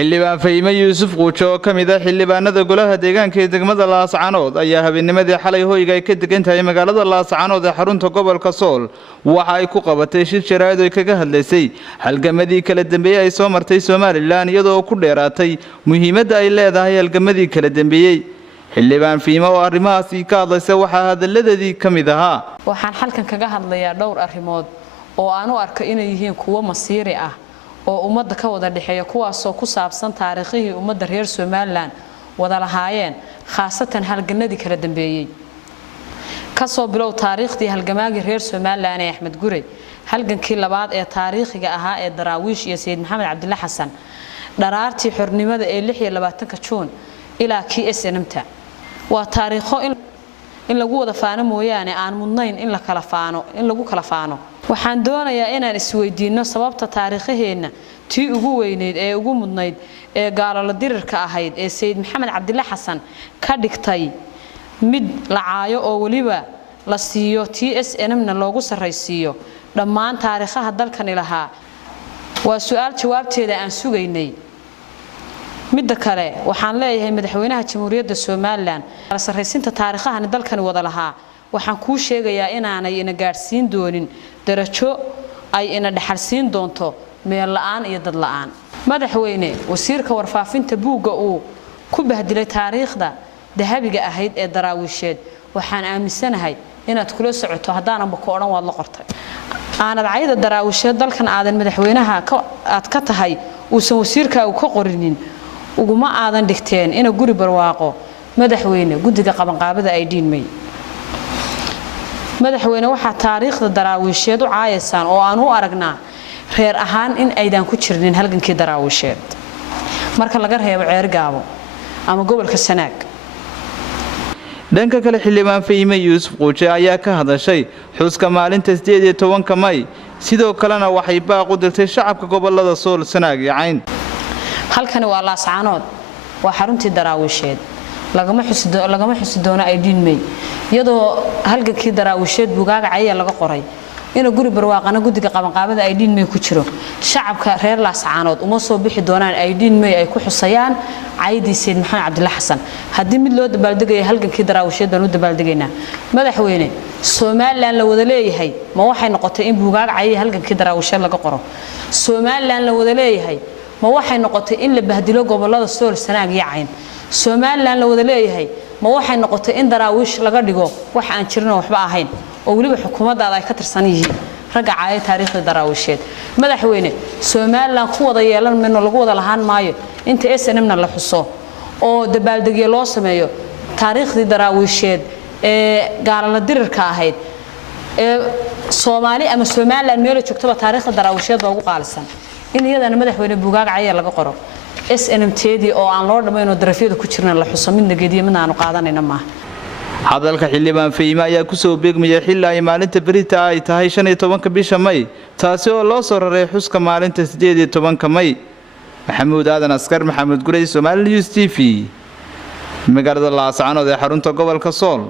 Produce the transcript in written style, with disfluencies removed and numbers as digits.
xilibaan fahiima Yuusuf Quujo oo kamid ah xilibaanada golaha deegaanka ee degmada Laascaanood ayaa habeennimadii xalay hoyga ay ka degan tahay magaalada Laascaanood ee xarunta gobolka Sool waxa ay ku qabatay shir jaraaid oo kaga hadlaysay halgamadii kala dambeeyay ay soo martay Soomaaliland iyadoo ku dheeraatay muhiimadda ay leedahay halgamadii kala dambeeyay xilibaan fahiima oo arrimahaasi ka hadlaysay waxa hadalladeedii kamid ahaa waxaan halkan kaga hadlayaa dhowr arrimood oo aan u arko inay yihiin kuwo masiiri ah oo ummadda ka wada dhexeeya kuwaas oo ku saabsan taariikhii ummadda reer Soomaaliland wada lahaayeen khaasatan halganadii kala dambeeyay ka soo bilow taariikhdii halgamaagii reer Soomaaliland ee Axmed Gurey halgankii labaad ee taariikhiga ahaa ee Daraawiish iyo Sayid Maxamed Cabdilla Xasan dharaartii xornimada ee 26 Juun ilaa KSNMta waa taariikho in lagu wada faano mooyaane aan mudnayn in lagu kala faano waxaan doonayaa inaan isweydiino sababta taariikhaheena tii ugu weyneed ee ugu mudnayd ee gaalada dirirka ahayd ee Sayid Maxamed Cabdilla Xasan ka dhigtay mid la caayo oo waliba la siiyo TSNMna loogu sareysiyo dhammaan taariikhaha dalkan ilaha waa su'aal jawaabteeda aan sugaynay midda kale waxaan leeyahay madaxweynaha jamhuuriyadda Soomaaliland sareysinta taariikhaha dalkan wada lahaa waxaan ku sheegayaa inaanay ina gaarsiin doonin darajo ay ina dhaxalsiin doonto meel la'aan iyo dad la'aan madaxweyne wasiirka warfaafinta buugga uu ku bahdilay taariikhda dahabiga ahayd ee Daraawiisheed waxaan aaminsanahay inaad kula socoto hadaan ku oran waad la qortay aanad cayda Daraawiisheed dalkan aadan madaxweynaha aad ka tahay uusan wasiirka uu ka qorinin uguma aadan dhigteen ina guri barwaaqo madaxweyne guddiga qabanqaabada ay dhiinmay madaxweyne waxa taariikhda Daraawiisheed u caayaysan oo aan u aragnaa reer ahaan in aydan ku jirnin halgankii Daraawiisheed marka laga reebo ceer gaabo ama gobolka Sanaag dhanka kale xilibaan fahiima Yuusuf Quujo ayaa ka hadashay xuska maalinta 18 May sidoo kalena waxay baaq u dirtay shacabka gobolada Sool Sanaag iyo Cayn halkani waa Laascaanood waa xaruntii Daraawiisheed lagama xusi doono ay dhiinmay iyadoo halgankii Daraawiisheed buugaaga cayay laga qoray in guri barwaaqana guddiga qabanqaabada ay dhiinmay ku jiro shacabka reer Laascaanood uma soo bixi doonaan ay dhiinmay ay ku xusayaan caydii Sayid Maxamed Cabdilla Xasan hadii mid loo dabaaldegay halgankii Daraawiisheed baan u dabaaldegaynaa madaxweyne Soomaaliland la wada leeyahay ma waxay noqotay in buugaaga cayay halgankii Daraawiisheed laga qoro Soomaaliland la wada leeyahay ma waxay noqotay in la bahdilo gobolada Sool Sanaag iyo Cayn Soomaaliland la wada leeyahay ma waxay noqotay in Daraawiish laga dhigo wax aan jirno waxba ahayn oo waliba xukuumadda ay ka tirsan yihiin raga caayay taariikhda Daraawiisheed madaxweyne Soomaaliland ku wada yeelan meeno lagu wada lahaan maayo inta SNMna la xuso oo dabaaldegyo loo sameeyo taariikhdii Daraawiisheed ee gaalada dirirka ahayd ee Soomaali ama Soomaaliland meel joogto taariikhda Daraawiisheed ugu qaalisan in iyadana madaxweyne buugaaga cayay laga qoro SNMteedii oo aan loo dhameeyno darafyada ku jirna la xuso mid nageediye mid aan qaadanayna ma hadalka xilibaan fahiima ayaa ku soo beegmaya xilli ay maalinta berita ay tahay 15 bisha May taasi oo loo soo raray xuska maalinta 18 May maxamuud aadan askar maxamed gurey Soomaali News TV magaalada Laascaanood ee xarunta gobolka Sool